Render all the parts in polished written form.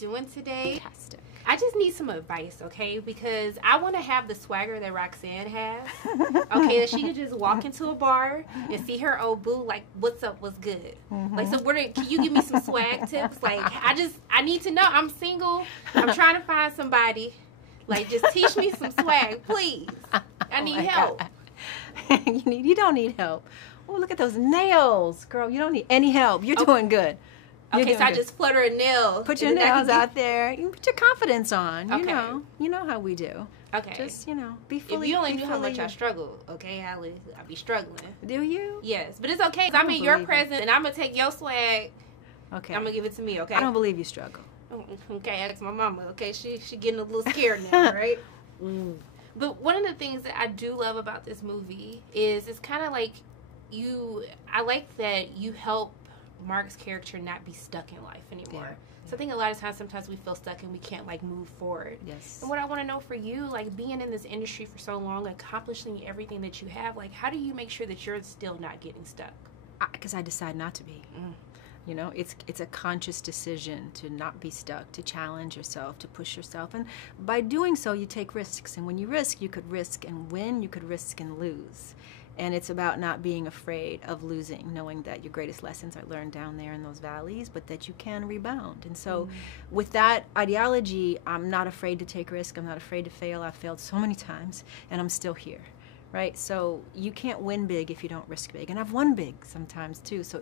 doing today. Fantastic. I just need some advice, okay? Because I want to have the swagger that Roxanne has, okay? That she could just walk into a bar and see her old boo, like, what's up, what's good? Like, so can you give me some swag tips? Like, I need to know. I'm single. I'm trying to find somebody. Like, just teach me some swag, please. I need help. You don't need help. Oh, look at those nails, girl. You don't need any help. You're doing good. Okay, so I just flutter a nail. Put your nails out there. You can put your confidence on. Okay. You know how we do. Okay. Just, be fully. If you only knew how much I struggle, okay, Halle, I be struggling. Do you? Yes, but it's okay. I'm in your presence, and I'm going to take your swag. Okay. I'm going to give it to me, okay? I don't believe you struggle. Okay, ask my mama, okay? She getting a little scared now, right? But one of the things that I do love about this movie is it's kind of like I like that you help Mark's character not be stuck in life anymore. Yeah. So I think a lot of times, sometimes we feel stuck and we can't move forward. Yes. And what I want to know for you, being in this industry for so long, accomplishing everything that you have, how do you make sure that you're still not getting stuck? Because I decide not to be. It's a conscious decision to not be stuck, to challenge yourself, to push yourself. And by doing so, you take risks. And when you risk, you could risk and win, you could risk and lose. And it's about not being afraid of losing, knowing that your greatest lessons are learned down there in those valleys, but that you can rebound. And so with that ideology, I'm not afraid to take risk. I'm not afraid to fail. I've failed so many times, and I'm still here, right? So you can't win big if you don't risk big. And I've won big sometimes, too. So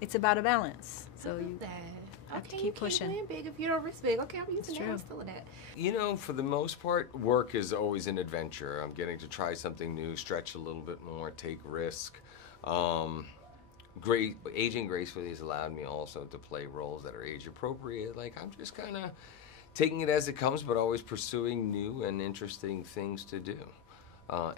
it's about a balance. So you have to keep pushing. You can't win big if you don't risk big. Okay, I'm using that. I'm still with that. For the most part, work is always an adventure. I'm getting to try something new, stretch a little bit more, take risk. Aging gracefully has allowed me also to play roles that are age appropriate. I'm just kind of taking it as it comes, but always pursuing new and interesting things to do.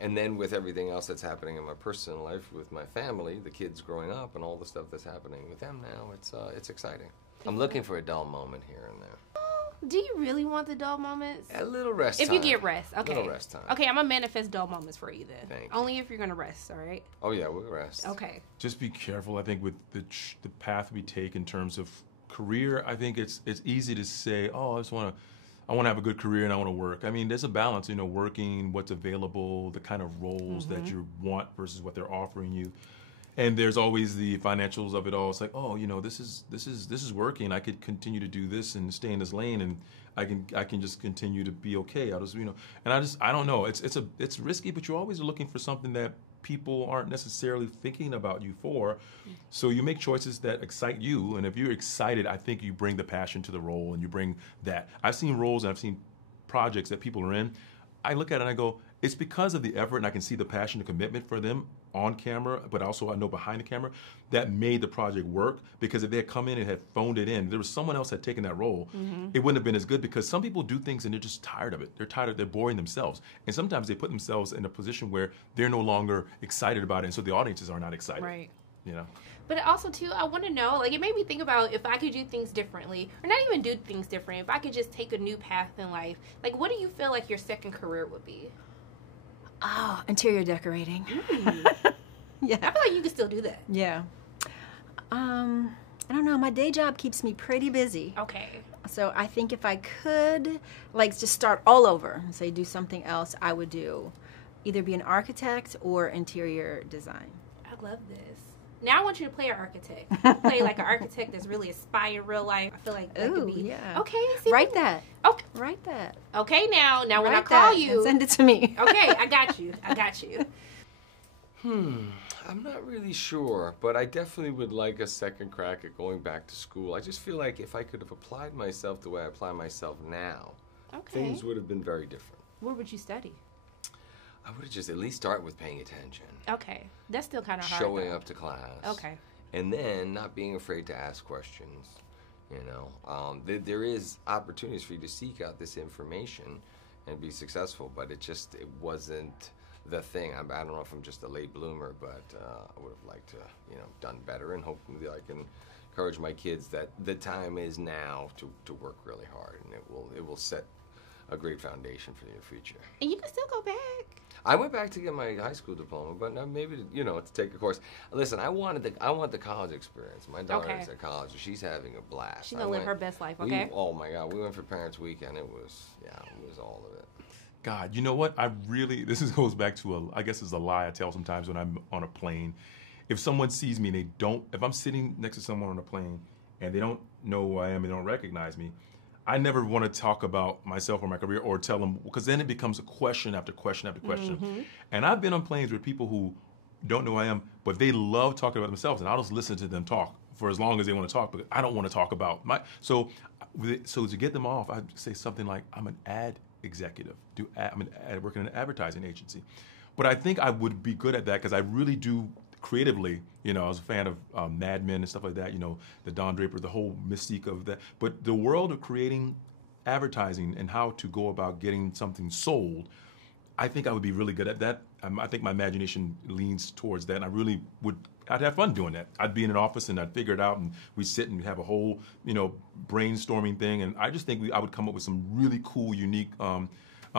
And then with everything else that's happening in my personal life, with my family, the kids growing up, and all the stuff that's happening with them now, it's exciting. I'm looking for a dull moment here and there. Do you really want the dull moments? A little rest time. If you get rest, okay. A little rest time. Okay, I'm going to manifest dull moments for you then. Thanks. Only if you're going to rest, all right? Oh, yeah, we'll rest. Okay. Just be careful, I think, with the path we take in terms of career. I think it's easy to say, oh, I want to have a good career and I want to work. I mean, there's a balance, working, what's available, the kind of roles that you want versus what they're offering you. And there's always the financials of it all. It's like, oh, this is working. I could continue to do this and stay in this lane, and I can just continue to be okay. And I don't know. It's risky, but you're always looking for something that people aren't necessarily thinking about you for. So you make choices that excite you, and if you're excited, I think you bring the passion to the role, and you bring that. I've seen roles and I've seen projects that people are in. I look at it and I go, it's because of the effort, and I can see the passion and commitment for them on camera, but also I know behind the camera, that made the project work. Because if they had come in and had phoned it in, there was someone else had taken that role, it wouldn't have been as good, because some people do things and they're just tired of it. They're boring themselves. And sometimes they put themselves in a position where they're no longer excited about it, and so the audiences are not excited. Right. But also, too, I want to know, it made me think about if I could do things differently, or not even do things different, if I could just take a new path in life, what do you feel like your second career would be? Oh, interior decorating. Yeah. I feel like you could still do that. Yeah. I don't know. My day job keeps me pretty busy. Okay. So I think if I could, just start all over and say do something else, I would do either be an architect or interior design. I love this. Now I want you to play an architect. Play an architect that's really inspired in real life. I feel like that could be. Yeah. Okay. Write that. Okay. Write that. Okay, now when I Write call that you. and send it to me. Okay, I got you. I'm not really sure, but I definitely would like a second crack at going back to school. I just feel like if I could have applied myself the way I apply myself now, things would have been very different. Where would you study? I would have just at least start with paying attention. Okay. That's still kind of hard. Showing up to class. Okay. And then not being afraid to ask questions. There is opportunities for you to seek out this information and be successful, but it wasn't the thing. I don't know if I'm just a late bloomer, but I would have liked to, done better, and hopefully I can encourage my kids that the time is now to work really hard, and it will set a great foundation for your future. And you can still go back. I went back to get my high school diploma, but now maybe to take a course. Listen, I want the college experience. My daughter's at college, and she's having a blast. She's gonna live her best life. Okay. Oh my God, we went for Parents Weekend. It was all of it. God, you know what? Goes back to I guess it's a lie I tell sometimes when I'm on a plane. If someone sees me and if I'm sitting next to someone on a plane and they don't know who I am and they don't recognize me, I never want to talk about myself or my career or tell them, because then it becomes a question after question after question. Mm-hmm. And I've been on planes with people who don't know who I am, but they love talking about themselves, and I'll just listen to them talk for as long as they want to talk, because I don't want to talk about so to get them off, I'd say something like, I'm an ad executive. I work in an advertising agency. But I think I would be good at that because I really do creatively. I was a fan of Mad Men and stuff like that, the Don Draper, the whole mystique of that. But the world of creating advertising and how to go about getting something sold, I think I would be really good at that. I think my imagination leans towards that, and I'd have fun doing that. I'd be in an office and I'd figure it out, and we'd sit and have a whole, brainstorming thing, and I just think I would come up with some really cool, unique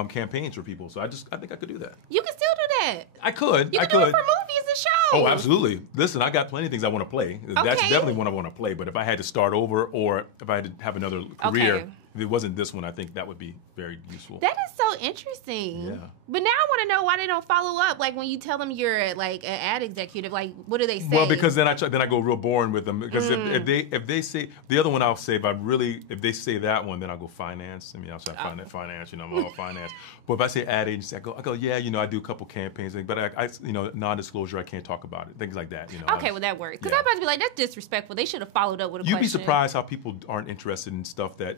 campaigns for people. So I think I could do that. You can still do that. I could. You can do it for movies and shows. Oh, absolutely. Listen, I got plenty of things I want to play. Okay. That's definitely one I want to play. But if I had to start over, or if I had to have another career, if it wasn't this one, I think that would be very useful. That is so interesting. Yeah. But now I want to know why they don't follow up. Like when you tell them you're like an ad executive, like what do they say? Well, because then I go real boring with them. Because if they say the other one, I'll say if they say that one, then I'll go finance. I'll say finance. I'm all finance. But if I say ad agency, I go yeah, I do a couple campaigns, but I non-disclosure, I can't talk about it. Things like that. Okay, well that works. Because I'm about to be like, that's disrespectful. They should have followed up with a question. You'd be surprised how people aren't interested in stuff that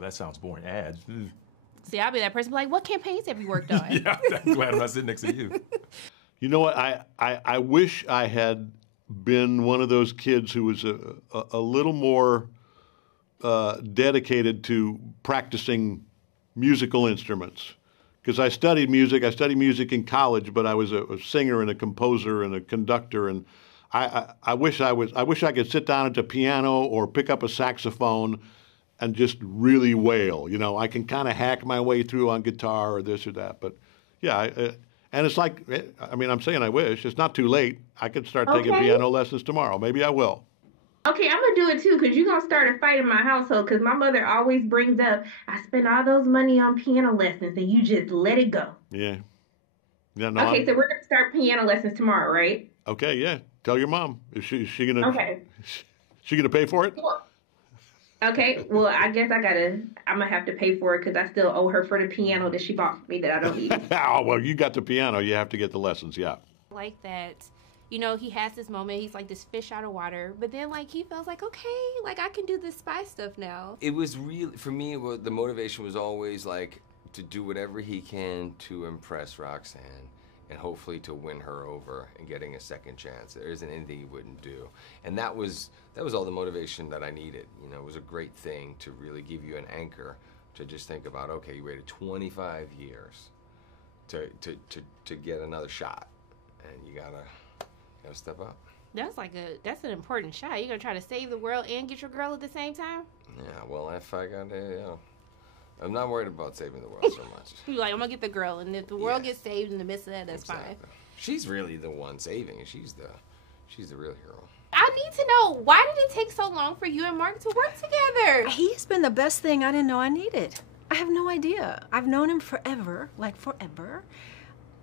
that sounds boring. Ads. See, I'll be that person, like, what campaigns have you worked on? Yeah, I'm glad I'm not sitting next to you. You know what? I wish I had been one of those kids who was a little more dedicated to practicing musical instruments. Because I studied music. I studied music in college, but I was a singer and a composer and a conductor. And I wish I could sit down at the piano or pick up a saxophone and just really wail. I can kind of hack my way through on guitar or this or that. But yeah, and it's like, I'm saying I wish. It's not too late. I could start taking piano lessons tomorrow. Maybe I will. Okay, I'm going to do it too, because you're going to start a fight in my household, because my mother always brings up, I spent all those money on piano lessons, and you just let it go. Yeah. No, okay, so we're going to start piano lessons tomorrow, right? Okay, yeah. Tell your mom. Is she going to... Okay. She going to pay for it? Okay, well, I guess I'm going to have to pay for it, because I still owe her for the piano that she bought for me that I don't need. Oh, well, you got the piano. You have to get the lessons, yeah. Like that... he has this moment, he's like this fish out of water, but then like he feels like, okay, like I can do this spy stuff now. It was really, for me, the motivation was always like to do whatever he can to impress Roxanne and hopefully to win her over and getting a second chance. There isn't anything he wouldn't do. And that was all the motivation that I needed. It was a great thing to really give you an anchor to just think about, okay, you waited 25 years to get another shot, and you gotta step up. That's an important shot. You're gonna try to save the world and get your girl at the same time? Yeah, well, if I got I'm not worried about saving the world so much. You're like, I'm gonna get the girl, and if the world gets saved in the midst of that, that's fine. She's really the one saving, and she's the real hero. I need to know, why did it take so long for you and Mark to work together? He's been the best thing I didn't know I needed. I have no idea. I've known him forever, like forever.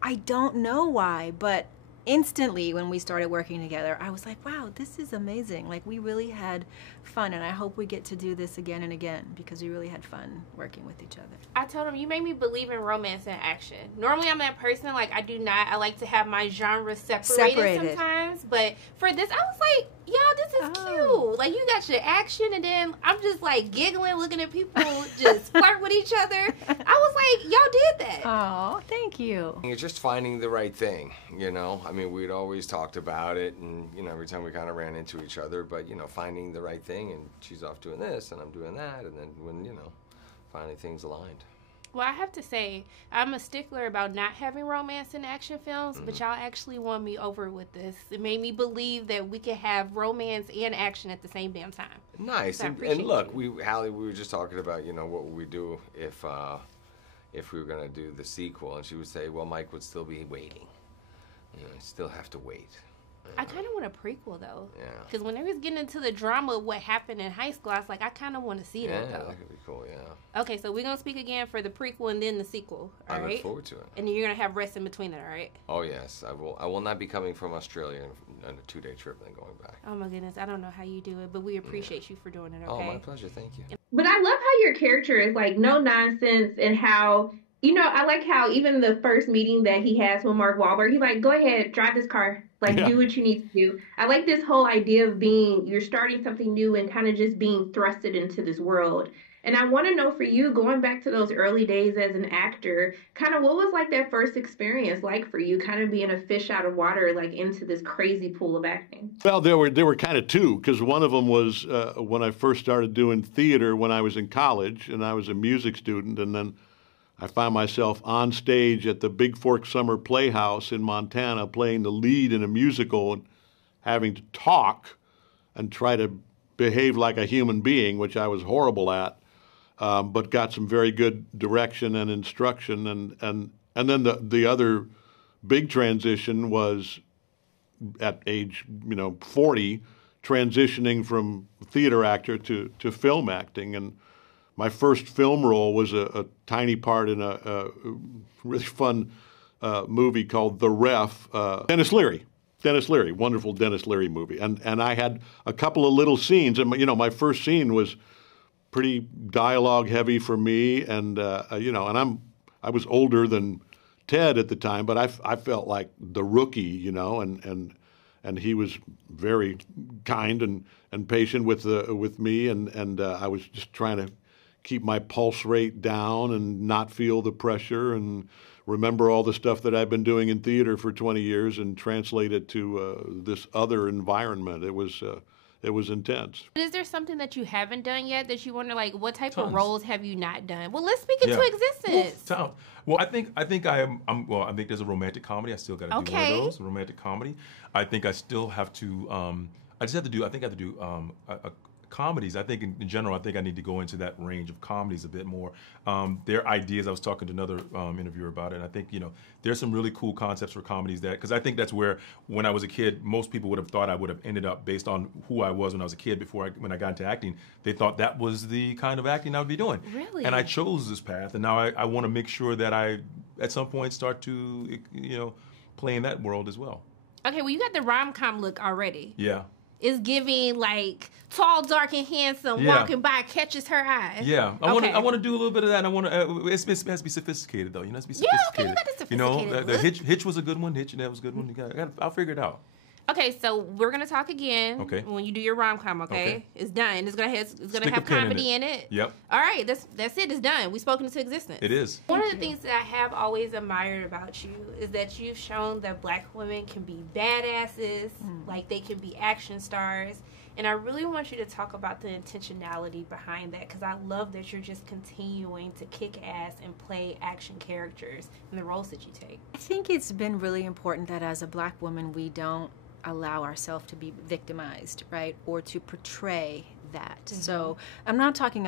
I don't know why, but instantly when we started working together, I was like, wow, this is amazing. Like, we really had fun, and I hope we get to do this again and again, because we really had fun working with each other. I told him, you made me believe in romance and action. Normally I'm that person, like, I like to have my genres separated sometimes, but for this, I was like, yo, this is cute. Like, you got your action, and then I'm just like giggling, looking at people just flirt with each other. I was like, y'all did that. Oh, thank you. It's just finding the right thing, we'd always talked about it, and, every time we kind of ran into each other, but, finding the right thing, and she's off doing this, and I'm doing that, and then when, finally things aligned. Well, I have to say, I'm a stickler about not having romance in action films, but y'all actually won me over with this. It made me believe that we could have romance and action at the same damn time. Nice. So I And appreciate look, you. Halle, we were just talking about, what would we do if we were going to do the sequel, and she would say, well, Mike would still be waiting. Still have to wait. I kind of want a prequel though. Yeah. Because when they was getting into the drama of what happened in high school, I was like, I kind of want to see that Yeah, though. that could be cool, yeah. Okay, so we're gonna speak again for the prequel and then the sequel. All I right. look forward to it. And then you're gonna have rest in between that, all right? Oh, yes. I will not be coming from Australia on a 2-day trip and then going back. Oh my goodness, I don't know how you do it, but we appreciate you for doing it. Okay. Oh, my pleasure. Thank you. But I love how your character is like no nonsense and how, I like how even the first meeting that he has with Mark Wahlberg, he's like, go ahead, drive this car. Like, do what you need to do. I like this whole idea of you're starting something new and kind of just being thrusted into this world. And I want to know for you, going back to those early days as an actor, kind of what was like that first experience like for you, kind of being a fish out of water, like into this crazy pool of acting? Well, there were kind of two, because one of them was when I first started doing theater when I was in college, and I was a music student, and then I found myself on stage at the Big Fork Summer Playhouse in Montana playing the lead in a musical and having to talk and try to behave like a human being, which I was horrible at, but got some very good direction and instruction. And then the other big transition was at age 40, transitioning from theater actor to film acting. And my first film role was a tiny part in a really fun movie called The Ref. Dennis Leary, wonderful Dennis Leary movie. And I had a couple of little scenes. And, my first scene was pretty dialogue heavy for me. And, and I was older than Ted at the time, but I felt like the rookie, and he was very kind and patient with me. And I was just trying to keep my pulse rate down and not feel the pressure and remember all the stuff that I've been doing in theater for 20 years and translate it to this other environment. It was intense. Is there something that you haven't done yet that you wonder, like, what type Tons. of roles have you not done? Well, let's speak into existence. Well, I think I am. I think there's a romantic comedy. I still got to do one of those. A romantic comedy. I think I still have to. I have to do comedies. I think in general, I think I need to go into that range of comedies a bit more. Their ideas. I was talking to another interviewer about it. And I think there's some really cool concepts for comedies because I think that's where when I was a kid, most people would have thought I would have ended up based on who I was when I was a kid. When I got into acting, they thought that was the kind of acting I would be doing. Really? And I chose this path, and now I want to make sure that I at some point start to play in that world as well. Okay, well, you got the rom-com look already. Yeah. It's giving like tall, dark, and handsome, walking by, catches her eye. Yeah, I want to do a little bit of that. And I want to. It has to be sophisticated, though. It has to be sophisticated. Yeah, okay, you got the sophisticated the Hitch was a good one. Hitch, that was a good one. I'll figure it out. Okay, so we're gonna talk again. Okay. When you do your rom-com, okay? It's done. It's gonna have comedy in it. Yep. All right, that's it. It's done. We spoke into existence. It is. One of the things that I have always admired about you is that you've shown that Black women can be badasses, like they can be action stars. And I really want you to talk about the intentionality behind that, because I love that you're just continuing to kick ass and play action characters in the roles that you take. I think it's been really important that as a Black woman, we don't allow ourselves to be victimized, right, or to portray that. Mm-hmm. So I'm not talking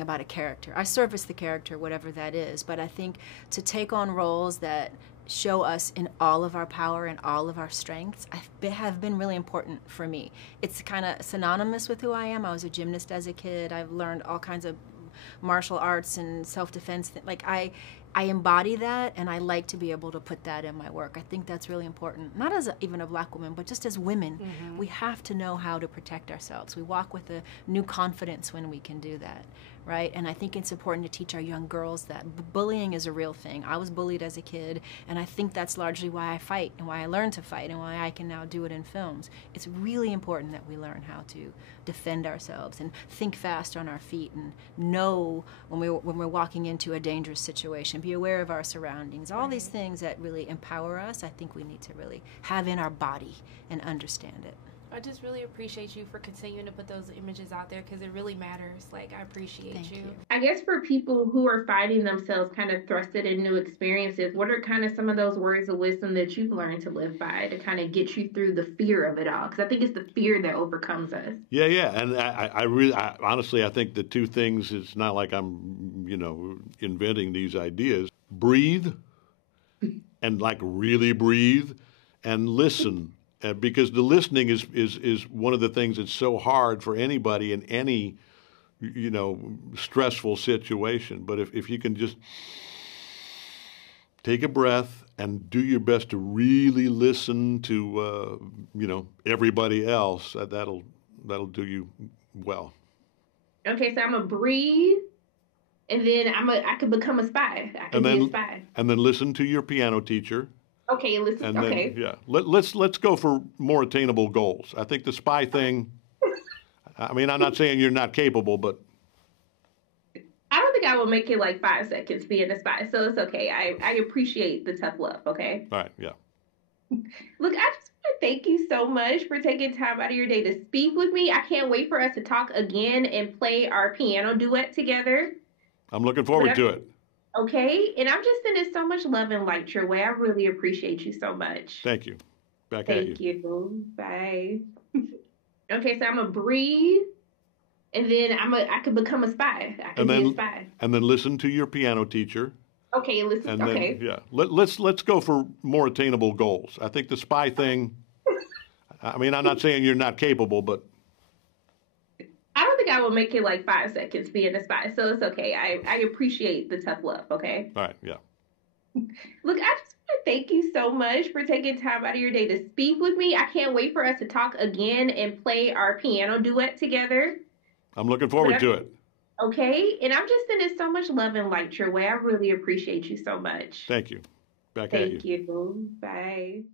about a character. I service the character, whatever that is, but I think to take on roles that show us in all of our power and all of our strengths have been really important for me. It's kind of synonymous with who I am. I was a gymnast as a kid. I've learned all kinds of martial arts and self-defense. Like I embody that, and I like to be able to put that in my work. I think that's really important. Not as even a Black woman, but just as women, we have to know how to protect ourselves. We walk with a new confidence when we can do that, right? And I think it's important to teach our young girls that bullying is a real thing. I was bullied as a kid, and I think that's largely why I fight and why I learned to fight and why I can now do it in films. It's really important that we learn how to defend ourselves and think fast on our feet and know when we're walking into a dangerous situation, be aware of our surroundings. All these things that really empower us, I think we need to really have in our body and understand it. I just really appreciate you for continuing to put those images out there because it really matters. Like, I appreciate Thank you. I guess for people who are finding themselves kind of thrusted in new experiences, what are kind of some of those words of wisdom that you've learned to live by to kind of get you through the fear of it all? Because I think it's the fear that overcomes us. Yeah, yeah, and honestly, I think the two things. It's not like I'm, inventing these ideas. Breathe, and like really breathe, and listen. Because the listening is one of the things that's so hard for anybody in any, stressful situation. But if you can just take a breath and do your best to really listen to, everybody else, that'll do you well. Okay, so I'm gonna breathe, and then I could become a spy. I can be a spy. And then listen to your piano teacher. Okay, listen. And okay. then, yeah, let's go for more attainable goals. I think the spy thing. I mean, I'm not saying you're not capable, but I don't think I will make it like 5 seconds being a spy, so it's okay. I appreciate the tough love. Okay. All right. Yeah. Look, I just want to thank you so much for taking time out of your day to speak with me. I can't wait for us to talk again and play our piano duet together. I'm looking forward to it. Okay, and I'm just sending so much love and light your way. I really appreciate you so much. Thank you. Back at you. Thank you. Bye. Okay, so I'm gonna breathe, and then I could become a spy. I can be a spy. And then listen to your piano teacher. Okay, listen. And okay. then, yeah, let's go for more attainable goals. I think the spy thing. I mean, I'm not saying you're not capable, but I don't think I will make it like 5 seconds being a spy, so it's okay. I appreciate the tough love, okay? All right, yeah. Look, I just want to thank you so much for taking time out of your day to speak with me. I can't wait for us to talk again and play our piano duet together. I'm looking forward to it. Okay, and I'm just sending so much love and light your way. I really appreciate you so much. Thank you. Back at you. Thank you. Bye.